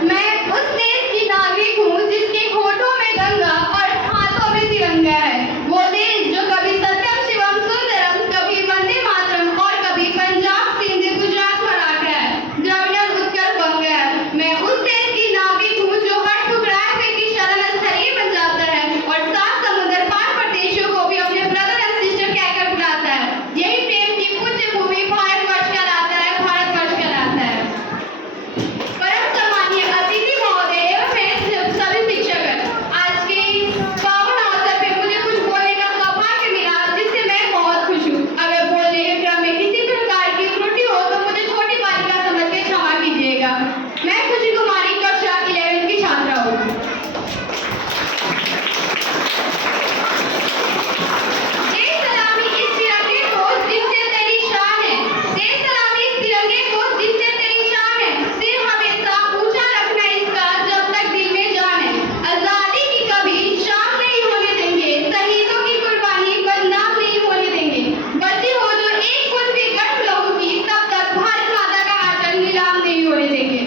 मैं उस देश की नागरिक हूँ जिसके होठों में गंगा और हाथों में तिरंगा है। वो देश जो कभी सत्यम शिवम सुंदरम, कभी वंदे मातरम और कभी पंजाब सिंध गुजरात मराठा है, द्रविड़ उत्कल बंग है। मैं उस देश की नागरिक हूँ जो हर ठुकराए हुए की शरण स्थली बन जाता है और सात समुद्र पार प्रदेशों को भी अपने ब्रदर एंड सिस्टर कहकर बुलाता है। यही प्रेम की पूज्य भूमि भारतवर्ष कहलाता है, भारतवर्ष कहलाता है। परम सम्मानीय अतिथि महोदय एवं मेरे सभी शिक्षक, आज के पावन अवसर पे मुझे कुछ बोलने का सौभाग्य मिला जिससे मैं बहुत खुश हूँ। अगर बोलने के क्रम में किसी प्रकार की त्रुटि हो तो मुझे छोटी बालिका समझ के क्षमा कीजिएगा। मैं खुशी कुमारी कक्षा 11 की छात्रा हूँ। देश सलामी इस तिरंगे को जिससे तेरी शान है, देश सलामी इस तिरंगे को जिससे तेरी शान है, सिर हमेशा ऊंचा रखना इसका जब तक दिल में जान है। आजादी की कभी शाम नहीं होने देंगे, शहीदों की कुर्बानी बदनाम नहीं होने देंगे। बचे हो जो एक खुद भी गर्व लहू की, तब तक भारत माता का आंचल नीलाम नहीं होने देंगे।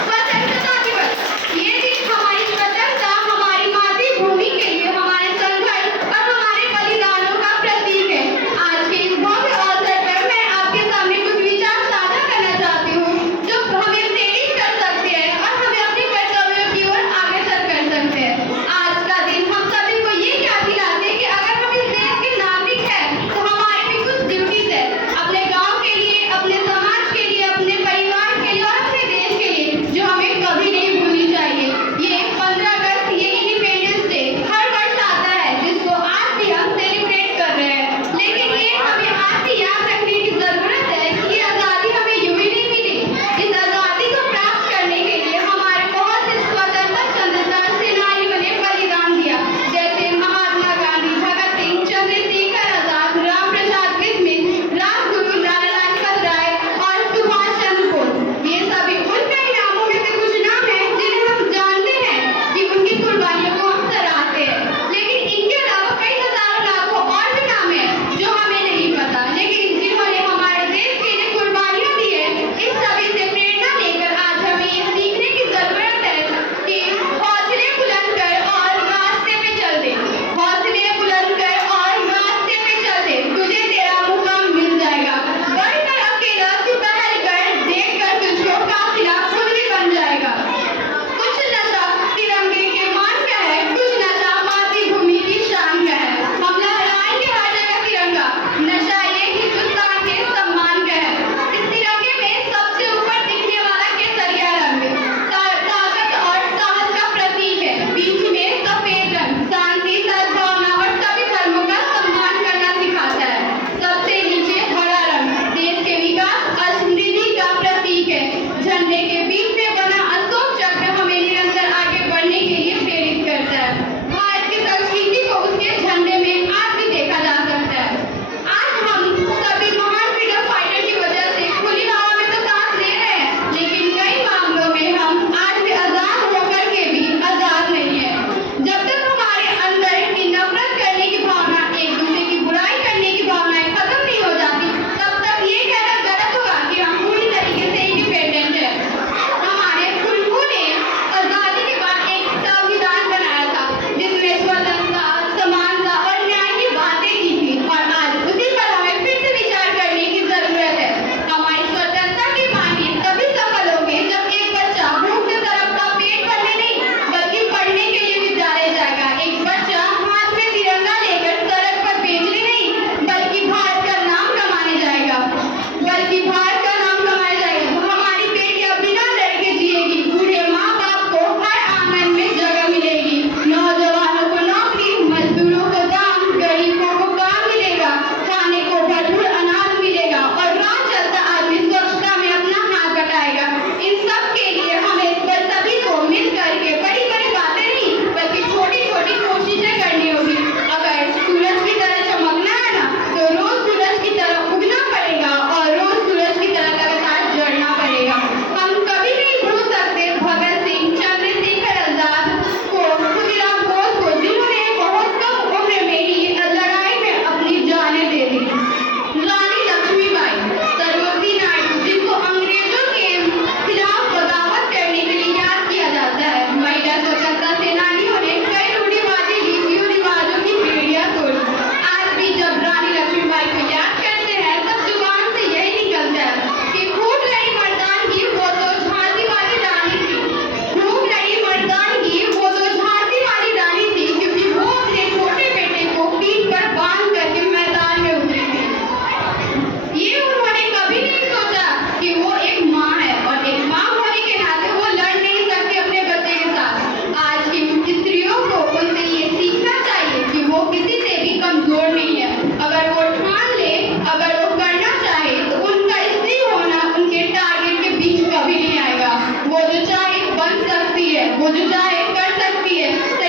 स्वतंत्रता दिवस, ये दिन हमारी स्वतंत्रता, हमारी मातृभूमि के लिए हमारे संघर्ष और हमारे बलिदानों का प्रतीक है। आज के इस भव्य अवसर पर मैं आपके सामने कुछ विचार साझा करना चाहती हूँ जो हमें प्रेरित कर सकते हैं और हमें अपने कर्तव्यों की ओर अग्रसर कर सकते हैं। आज का दिन हम सभी को ये याद दिलाते हैं कि अगर हम इस देश के नागरिक हैं तो हमारे भी कुछ ड्यूटीज है, अपने गांव के लिए, अपने समाज के लिए, अपने परिवार के लिए और अपने देश के लिए, जो हमें कभी नहीं भूलनी चाहिए। ये 15 अगस्त, ये इंडिपेंडेंस डे हर वर्ष आता है जिसको आज भी हम सेलिब्रेट कर रहे हैं, लेकिन ये हमें आज भी याद रखने की जरूरत है कि ये आजादी हमें यूं ही नहीं मिली। इस आजादी को प्राप्त करने के लिए हमारे बहुत से स्वतंत्रता सेनानियों ने बलिदान दिया, जैसे महात्मा गांधी, भगत सिंह, चंद्रशेखर आजाद, राम प्रसाद बिस्मिल, राजगुरु, लाला लाजपत राय और सुभाष चंद्र बोस। ये सभी उनके नामों में से कुछ नाम हैं जिन्हें हम जानते हैं कि उनकी कुर्बानियों को हम सराहते हैं, लेकिन इनके अलावा कई हजारों लाखों और भी नाम हैं जो हमें नहीं पता, लेकिन जिन्होंने हमारे देश के लिए कुर्बानियां दी है। इन सभी से प्रेरणा लेकर आज हमें ये सीखने की जरूरत है कि हौसले बुलंद कर और रास्ते पे चल दे, हौसले बुलंद कर और रास्ते पे चल दे, तुझे तेरा मुकाम मिल जाएगा। बढ़कर अकेला तू पहल कर, देख कर तुझको काफिला खुद भी बन जाएगा। कुछ नशा तिरंगे के मान का है, कुछ नशा मातृभूमि की शान का है। हम लहराएंगे हर जगह तिरंगा, नशा ये हिंदुस्तान के सम्मान का है। इस तिरंगे में सबसे ऊपर दिखने वाला केसरिया रंग ताकत और साहस का प्रतीक है। बीच में सफेद रंग शांति, सद्भावना और सभी धर्मों का सम्मान करना सिखाता है। सबसे नीचे हरा रंग देश के विकास और समृद्धि का प्रतीक है। झंडे के बीच में बना अशोक चक्र हमें निरंतर आगे बढ़ने के लिए प्रेरित करता है। भारत की संस्कृति को उसके झंडे में आज भी देखा जा सकता है। आज हम सभी महान फ्रीडम फाइटर की वजह से खुली हवा में तो सांस ले रहे हैं, लेकिन कई मामलों में हम आज भी आजाद होकर के भी आजाद नहीं है। जब तक हमारे अंदर की नफरत करने की भावना, एक दूसरे की बुराई करने की भावनाएं खत्म नहीं हो जाती, तब तक ये कहना गलत होगा कि हम पूरी तरीके से इंडिपेंडेंट है। हमारे जो चाहे बन सकती है, वो जो चाहे कर सकती है।